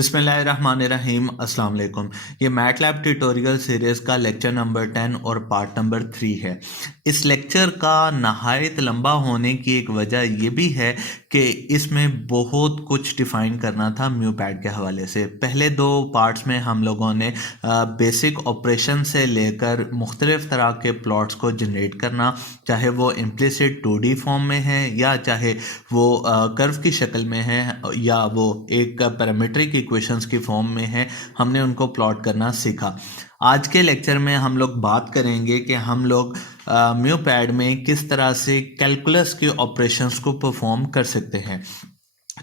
बिस्मिल्लाहिर्रहमानिर्रहीम अस्सलाम वालेकुम। ये मैटलैब ट्यूटोरियल सीरीज़ का लेक्चर नंबर 10 और पार्ट नंबर 3 है। इस लेक्चर का नहायत लंबा होने की एक वजह ये भी है कि इसमें बहुत कुछ डिफ़ाइन करना था म्यूपैड के हवाले से। पहले दो पार्ट्स में हम लोगों ने बेसिक ऑपरेशन से लेकर मुख्तलिफ़ तरह के प्लॉट्स को जनरेट करना, चाहे वो इम्प्लिसिट 2D फॉर्म में है या चाहे वो कर्व की शक्ल में है या वो एक पैरामीट्रिक इक्वेशंस की फॉर्म में है, हमने उनको प्लॉट करना सीखा। आज के लेक्चर में हम लोग बात करेंगे कि हम लोग म्यूपैड में किस तरह से कैलकुलस के ऑपरेशंस को परफॉर्म कर सकते हैं।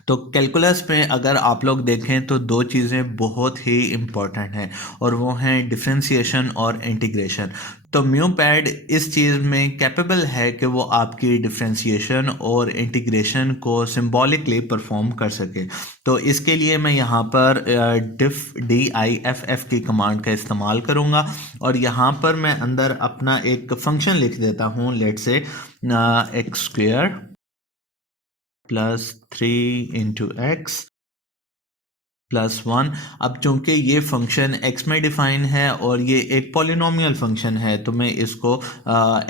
तो कैलकुलस में अगर आप लोग देखें तो दो चीज़ें बहुत ही इम्पॉर्टेंट हैं और वो हैं डिफरेंशिएशन और इंटीग्रेशन। तो म्यूपैड इस चीज़ में कैपेबल है कि वो आपकी डिफरेंशिएशन और इंटीग्रेशन को सिंबॉलिकली परफॉर्म कर सके। तो इसके लिए मैं यहाँ पर diff की कमांड का इस्तेमाल करूँगा और यहाँ पर मैं अंदर अपना एक फंक्शन लिख देता हूँ, let's say x square plus 3 into x plus 1। अब चूंकि ये फंक्शन x में डिफाइन है और ये एक पॉलिनोमियल फंक्शन है तो मैं इसको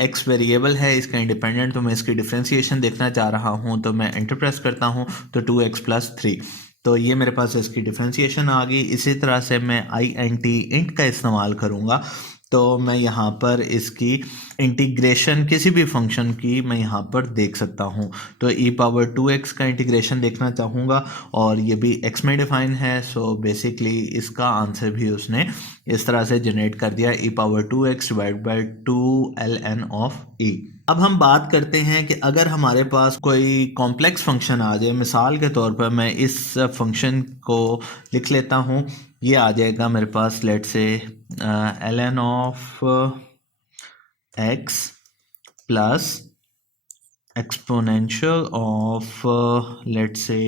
x वेरिएबल है इसका इंडिपेंडेंट, तो मैं इसकी डिफरेंशिएशन देखना चाह रहा हूँ तो मैं एंटर प्रेस करता हूँ तो 2x प्लस 3, तो ये मेरे पास इसकी डिफरेंशिएशन आ गई। इसी तरह से मैं इंट का इस्तेमाल करूँगा तो मैं यहाँ पर इसकी इंटीग्रेशन किसी भी फंक्शन की मैं यहाँ पर देख सकता हूँ। तो e⁻2x का इंटीग्रेशन देखना चाहूँगा और ये भी x में डिफाइन है, सो बेसिकली इसका आंसर भी उसने इस तरह से जनरेट कर दिया e⁻2x divide by 2ln of e। अब हम बात करते हैं कि अगर हमारे पास कोई कॉम्प्लेक्स फंक्शन आ जाए, मिसाल के तौर पर मैं इस फंक्शन को लिख लेता हूँ, ये आ जाएगा मेरे पास let's say ln of x plus exponential of let's say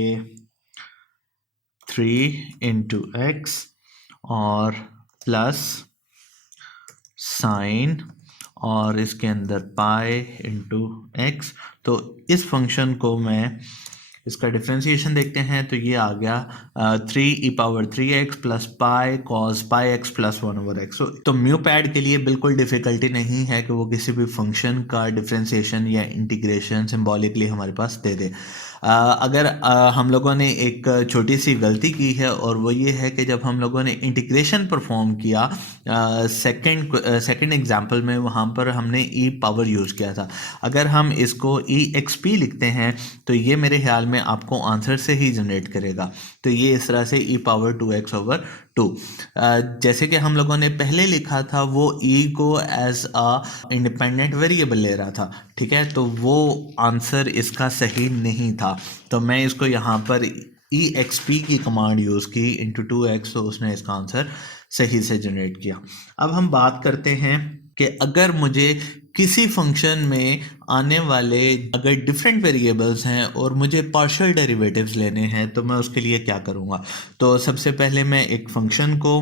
3 into X और प्लस साइन और इसके अंदर पाई इंटू एक्स। तो इस फंक्शन को मैं इसका डिफरेंशिएशन देखते हैं तो ये आ गया 3e⁻3x plus pi cos pi x plus 1/x। तो म्यूपैड के लिए बिल्कुल डिफ़िकल्टी नहीं है कि वो किसी भी फंक्शन का डिफरेंशिएशन या इंटीग्रेशन सिंबॉलिकली हमारे पास दे दे। अगर हम लोगों ने एक छोटी सी गलती की है और वो ये है कि जब हम लोगों ने इंटीग्रेशन परफॉर्म किया सेकंड एग्जांपल में, वहाँ पर हमने ई पावर यूज़ किया था। अगर हम इसको EXP लिखते हैं तो ये मेरे ख्याल में आपको आंसर से ही जनरेट करेगा। तो ये इस तरह से e⁻2x/2 जैसे कि हम लोगों ने पहले लिखा था वो e को एज अ इंडिपेंडेंट वेरिएबल ले रहा था, ठीक है, तो वो आंसर इसका सही नहीं था। तो मैं इसको यहाँ पर EXP की कमांड यूज़ की इंटू 2x, तो उसने इसका आंसर सही से जनरेट किया। अब हम बात करते हैं कि अगर मुझे किसी फंक्शन में आने वाले अगर डिफरेंट वेरिएबल्स हैं और मुझे पार्शियल डेरिवेटिव्स लेने हैं तो मैं उसके लिए क्या करूँगा। तो सबसे पहले मैं एक फंक्शन को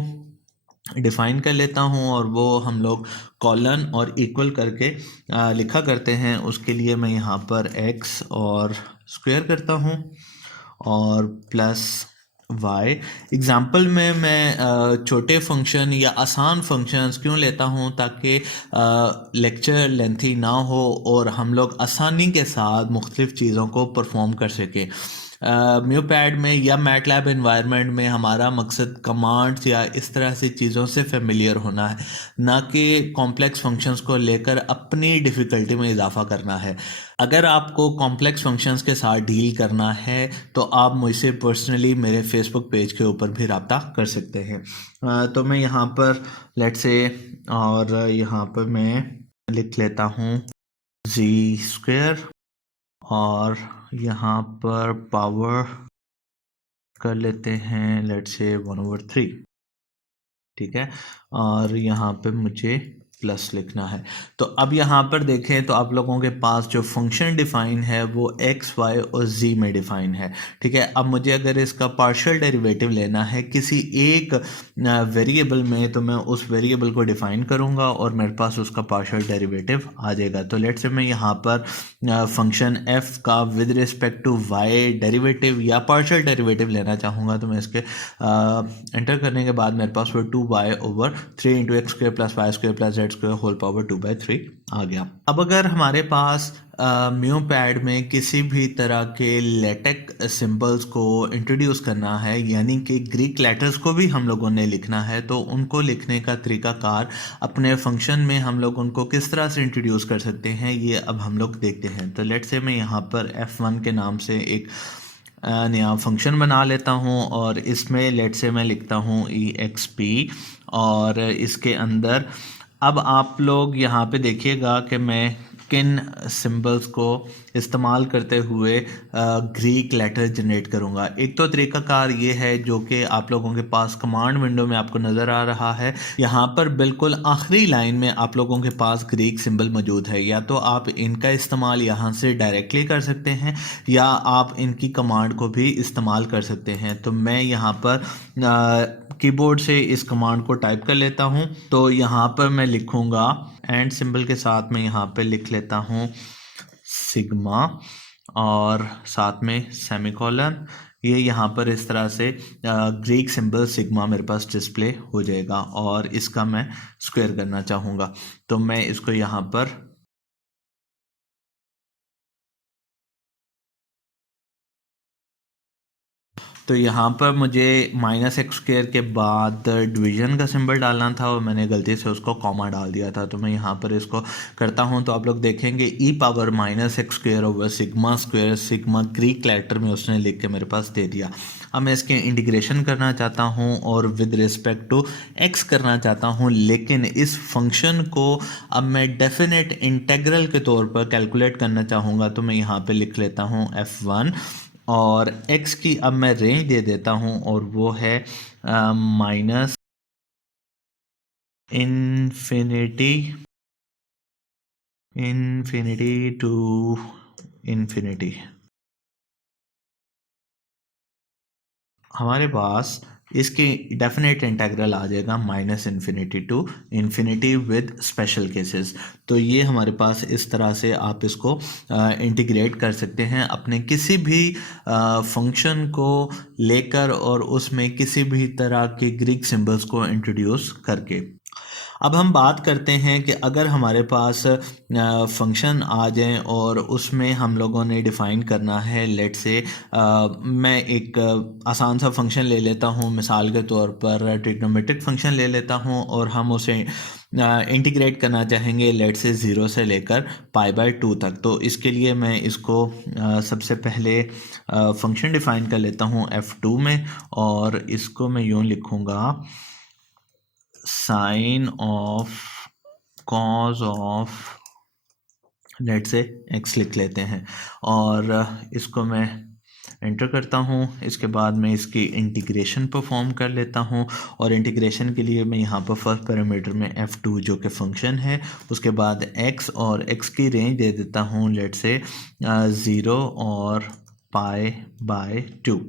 डिफ़ाइन कर लेता हूँ और वो हम लोग कॉलन और इक्वल करके लिखा करते हैं। उसके लिए मैं यहाँ पर x और स्क्वायर करता हूँ और प्लस y। एग्ज़ाम्पल में मैं छोटे फंक्शन या आसान फंक्शंस क्यों लेता हूँ ताकि लेक्चर लेंथी ना हो और हम लोग आसानी के साथ मुख्तलिफ़ चीज़ों को परफॉर्म कर सकें। म्यूपैड में या मैटलैब एनवायरनमेंट में हमारा मकसद कमांड्स या इस तरह से चीज़ों से फेमिलियर होना है, ना कि कॉम्प्लेक्स फंक्शंस को लेकर अपनी डिफ़िकल्टी में इजाफा करना है। अगर आपको कॉम्प्लेक्स फंक्शंस के साथ डील करना है तो आप मुझसे पर्सनली मेरे फेसबुक पेज के ऊपर भी रब्ता कर सकते हैं। तो मैं यहाँ पर लेट्स से और यहाँ पर मैं लिख लेता हूँ z² और यहाँ पर पावर कर लेते हैं लेट्स से 1/3, ठीक है, और यहाँ पे मुझे प्लस लिखना है। तो अब यहाँ पर देखें तो आप लोगों के पास जो फंक्शन डिफाइन है वो एक्स वाई और जी में डिफाइन है, ठीक है। अब मुझे अगर इसका पार्शियल डेरिवेटिव लेना है किसी एक वेरिएबल में, तो मैं उस वेरिएबल को डिफाइन करूँगा और मेरे पास उसका पार्शियल डेरिवेटिव आ जाएगा। तो लेट्स से मैं यहाँ पर फंक्शन एफ का with respect to Y derivative या पार्शियल डेरिवेटिव लेना चाहूँगा, तो मैं इसके एंटर करने के बाद मेरे पास वो 2y/3 into X square plus Y square plus Z square whole power 2/3 आ गया। अब अगर हमारे पास म्यू पैड में किसी भी तरह के लेटेक सिंबल्स को इंट्रोड्यूस करना है, यानी कि ग्रीक लेटर्स को भी हम लोगों ने लिखना है, तो उनको लिखने का तरीकाकार अपने फंक्शन में हम लोग उनको किस तरह से इंट्रोड्यूस कर सकते हैं, ये अब हम लोग देखते हैं। तो लेट्स से मैं यहाँ पर f1 के नाम से एक नया फंक्शन बना लेता हूँ और इसमें लेट्स से मैं लिखता हूँ exp और इसके अंदर अब आप लोग यहाँ पे देखिएगा कि मैं किन सिंबल्स को इस्तेमाल करते हुए ग्रीक लेटर जनरेट करूँगा। एक तो तरीक़ाकार ये है जो कि आप लोगों के पास कमांड विंडो में आपको नज़र आ रहा है। यहाँ पर बिल्कुल आखिरी लाइन में आप लोगों के पास ग्रीक सिंबल मौजूद है, या तो आप इनका इस्तेमाल यहाँ से डायरेक्टली कर सकते हैं या आप इनकी कमांड को भी इस्तेमाल कर सकते हैं। तो मैं यहाँ पर कीबोर्ड से इस कमांड को टाइप कर लेता हूँ। तो यहाँ पर मैं लिखूँगा एंड सिंबल के साथ में यहाँ पे लिख लेता हूँ सिग्मा और साथ में सेमीकोलन। ये यहाँ पर इस तरह से ग्रीक सिंबल सिग्मा मेरे पास डिस्प्ले हो जाएगा और इसका मैं स्क्वायर करना चाहूँगा, तो मैं इसको यहाँ पर तो यहाँ पर मुझे -x² के बाद डिवीज़न का सिंबल डालना था और मैंने गलती से उसको कॉमा डाल दिया था। तो मैं यहाँ पर इसको करता हूँ तो आप लोग देखेंगे e⁻⁻x² sigma square sigma Greek letter में उसने लिख के मेरे पास दे दिया। अब मैं इसके इंटीग्रेशन करना चाहता हूँ और विद रिस्पेक्ट टू x करना चाहता हूँ, लेकिन इस फंक्शन को अब मैं डेफिनेट इंटेग्रल के तौर पर कैलकुलेट करना चाहूँगा। तो मैं यहाँ पर लिख लेता हूँ f1 और x की अब मैं रेंज दे देता हूँ और वो है माइनस इन्फिनिटी टू इन्फिनिटी। हमारे पास इसकी डेफिनेट इंटीग्रल आ जाएगा -∞ to infinity with special cases. तो ये हमारे पास इस तरह से आप इसको इंटीग्रेट कर सकते हैं अपने किसी भी फंक्शन को लेकर और उसमें किसी भी तरह के ग्रीक सिंबल्स को इंट्रोड्यूस करके। अब हम बात करते हैं कि अगर हमारे पास फंक्शन आ जाए और उसमें हम लोगों ने डिफ़ाइन करना है, लेट से मैं एक आसान सा फंक्शन ले लेता हूँ, मिसाल के तौर पर ट्रिग्नोमेट्रिक फंक्शन ले लेता हूँ और हम उसे इंटीग्रेट करना चाहेंगे लेट से 0 से लेकर π/2 तक। तो इसके लिए मैं इसको सबसे पहले फंक्शन डिफ़ाइन कर लेता हूँ f2 में और इसको मैं यूँ लिखूँगा sine of cos of let's say x लिख लेते हैं और इसको मैं एंटर करता हूँ। इसके बाद मैं इसकी इंटीग्रेशन परफॉर्म कर लेता हूँ और इंटीग्रेशन के लिए मैं यहाँ पर फर्स्ट पैरामीटर में f2 जो कि फंक्शन है, उसके बाद x और x की रेंज दे देता हूँ लेट से 0 और π/2।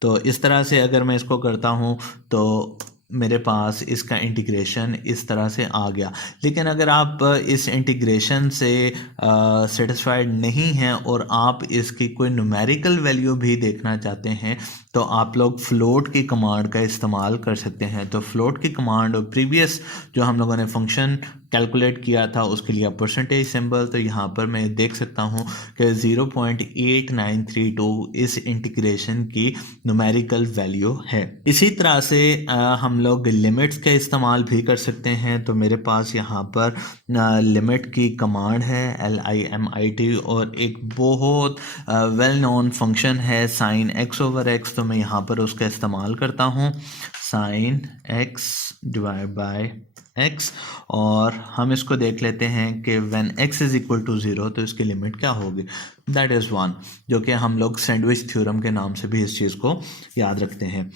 तो इस तरह से अगर मैं इसको करता हूँ तो मेरे पास इसका इंटीग्रेशन इस तरह से आ गया। लेकिन अगर आप इस इंटीग्रेशन से सेटिस्फाइड नहीं हैं और आप इसकी कोई न्यूमेरिकल वैल्यू भी देखना चाहते हैं तो आप लोग फ्लोट की कमांड का इस्तेमाल कर सकते हैं। तो फ्लोट की कमांड और प्रीवियस जो हम लोगों ने फंक्शन कैलकुलेट किया था उसके लिए परसेंटेज सिंबल, तो यहाँ पर मैं देख सकता हूँ कि 0.8932 इस इंटीग्रेशन की न्यूमेरिकल वैल्यू है। इसी तरह से हम लोग लिमिट्स का इस्तेमाल भी कर सकते हैं। तो मेरे पास यहाँ पर लिमिट की कमांड है LIMIT और एक बहुत वेल नोन फंक्शन है sin x/x। तो मैं यहाँ पर उसका इस्तेमाल करता हूँ sin x/x और हम इसको देख लेते हैं कि when x is equal to 0 तो इसकी लिमिट क्या होगी, दैट इज़ 1, जो कि हम लोग सैंडविच थ्योरम के नाम से भी इस चीज़ को याद रखते हैं।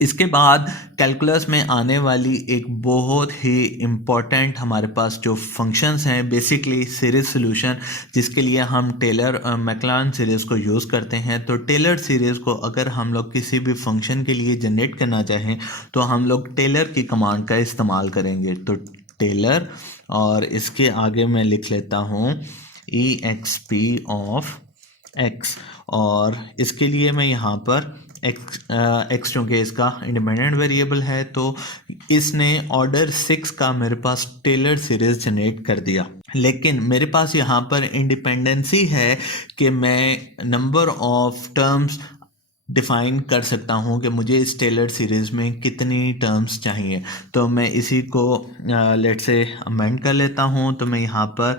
इसके बाद कैलकुलस में आने वाली एक बहुत ही इम्पॉर्टेंट हमारे पास जो फंक्शंस हैं, बेसिकली सीरीज़ सॉल्यूशन, जिसके लिए हम टेलर मैकलॉरिन सीरीज़ को यूज़ करते हैं। तो टेलर सीरीज़ को अगर हम लोग किसी भी फंक्शन के लिए जनरेट करना चाहें तो हम लोग टेलर की कमांड का इस्तेमाल करेंगे। तो टेलर, और इसके आगे मैं लिख लेता हूँ EXP ऑफ x, और इसके लिए मैं यहाँ पर x चूँकि इसका इंडिपेंडेंट वेरिएबल है तो इसने ऑर्डर 6 का मेरे पास टेलर सीरीज जनरेट कर दिया। लेकिन मेरे पास यहाँ पर इंडिपेंडेंसी है कि मैं नंबर ऑफ टर्म्स डिफ़ाइन कर सकता हूँ कि मुझे इस टेलर सीरीज़ में कितनी टर्म्स चाहिए। तो मैं इसी को लेट से अमेंड कर लेता हूँ। तो मैं यहाँ पर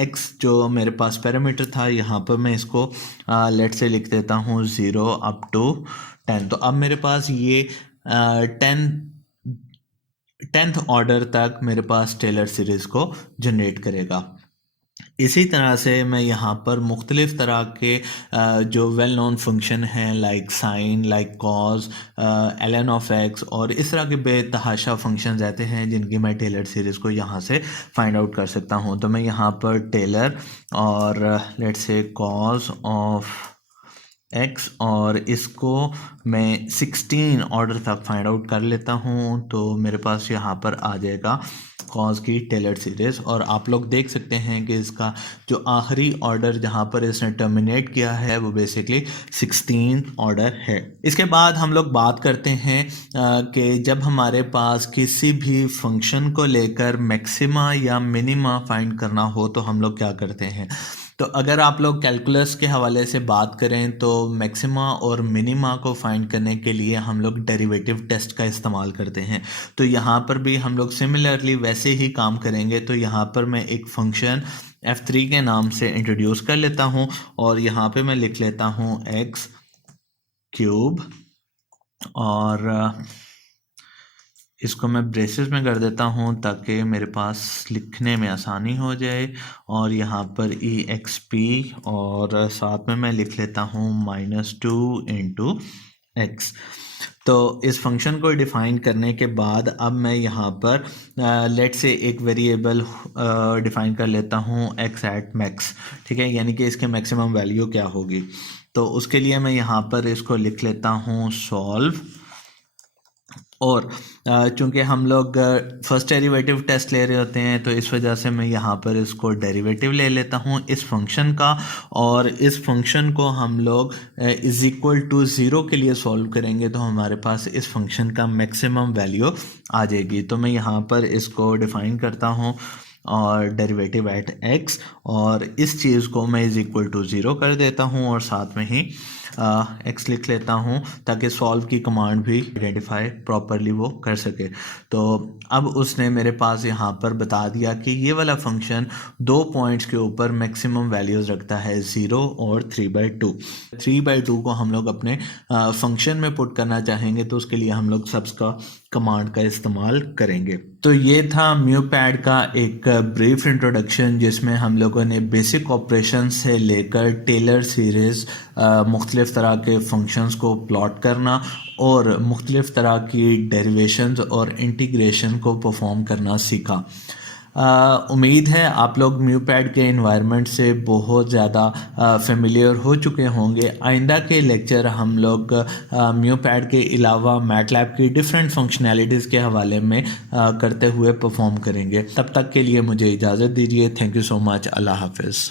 x जो मेरे पास पैरामीटर था, यहाँ पर मैं इसको लेट से लिख देता हूँ 0 अप टू 10। तो अब मेरे पास ये 10th ऑर्डर तक मेरे पास टेलर सीरीज़ को जनरेट करेगा। इसी तरह से मैं यहाँ पर मुख्तलिफ़ तरह के जो वेल नोन फंक्शन हैं, like sine, like cos, ln of x, और इस तरह के बेतहाशा फंक्शन रहते हैं जिनकी मैं टेलर सीरीज़ को यहाँ से फाइंड आउट कर सकता हूँ। तो मैं यहाँ पर टेलर और let's say cause of x, और इसको मैं 16 ऑर्डर तक फाइंड आउट कर लेता हूँ। तो मेरे पास यहाँ पर आ जाएगा कॉज की टेलर सीरीज़, और आप लोग देख सकते हैं कि इसका जो आखिरी ऑर्डर जहाँ पर इसने टर्मिनेट किया है वो बेसिकली 16 ऑर्डर है। इसके बाद हम लोग बात करते हैं कि जब हमारे पास किसी भी फंक्शन को लेकर मैक्सिमा या मिनिमा फाइंड करना हो तो हम लोग क्या करते हैं। तो अगर आप लोग कैलकुलस के हवाले से बात करें तो मैक्सिमा और मिनिमा को फाइंड करने के लिए हम लोग डेरिवेटिव टेस्ट का इस्तेमाल करते हैं। तो यहाँ पर भी हम लोग सिमिलरली वैसे ही काम करेंगे। तो यहाँ पर मैं एक फंक्शन f3 के नाम से इंट्रोड्यूस कर लेता हूँ, और यहाँ पे मैं लिख लेता हूँ x क्यूब, और इसको मैं ब्रेसेस में कर देता हूँ ताकि मेरे पास लिखने में आसानी हो जाए। और यहाँ पर EXP, और साथ में मैं लिख लेता हूँ -2 इंटू x। तो इस फंक्शन को डिफ़ाइन करने के बाद अब मैं यहाँ पर लेट से एक वेरिएबल डिफ़ाइन कर लेता हूँ x एट मैक्स, ठीक है, यानी कि इसके मैक्सिमम वैल्यू क्या होगी। तो उसके लिए मैं यहाँ पर इसको लिख लेता हूँ सॉल्व, और चूँकि हम लोग फर्स्ट डेरिवेटिव टेस्ट ले रहे होते हैं तो इस वजह से मैं यहाँ पर इसको डेरिवेटिव ले लेता हूँ इस फंक्शन का, और इस फंक्शन को हम लोग इज़ इक्वल टू 0 के लिए सॉल्व करेंगे तो हमारे पास इस फंक्शन का मैक्सिमम वैल्यू आ जाएगी। तो मैं यहाँ पर इसको डिफ़ाइन करता हूँ और डेरिवेटिव एट x, और इस चीज़ को मैं इज़ इक्वल टू 0 कर देता हूँ और साथ में ही x लिख लेता हूँ ताकि सॉल्व की कमांड भी आइडेंटिफाई प्रॉपरली वो कर सके। तो अब उसने मेरे पास यहाँ पर बता दिया कि ये वाला फंक्शन 2 पॉइंट्स के ऊपर मैक्सिमम वैल्यूज़ रखता है 0 और 3/2। 3/2 को हम लोग अपने फंक्शन में पुट करना चाहेंगे तो उसके लिए हम लोग सब्स का कमांड का इस्तेमाल करेंगे। तो ये था म्यूपैड का एक ब्रीफ इंट्रोडक्शन जिसमें हम लोगों ने बेसिक ऑपरेशन से लेकर टेलर सीरीज़, मुख्तलिफ़ तरह के फंक्शंस को प्लॉट करना और मुख्तलिफ़ तरह की डेरिवेशंस और इंटीग्रेशन को परफॉर्म करना सीखा। उम्मीद है आप लोग म्यूपैड के इन्वायरमेंट से बहुत ज़्यादा फेमिलियर हो चुके होंगे। आइंदा के लेक्चर हम लोग म्यूपैड के अलावा मैटलैब की डिफरेंट फंक्शनैलिटीज़ के हवाले में करते हुए परफॉर्म करेंगे। तब तक के लिए मुझे इजाज़त दीजिए। Thank you so much. अल्लाह हाफ़िज़।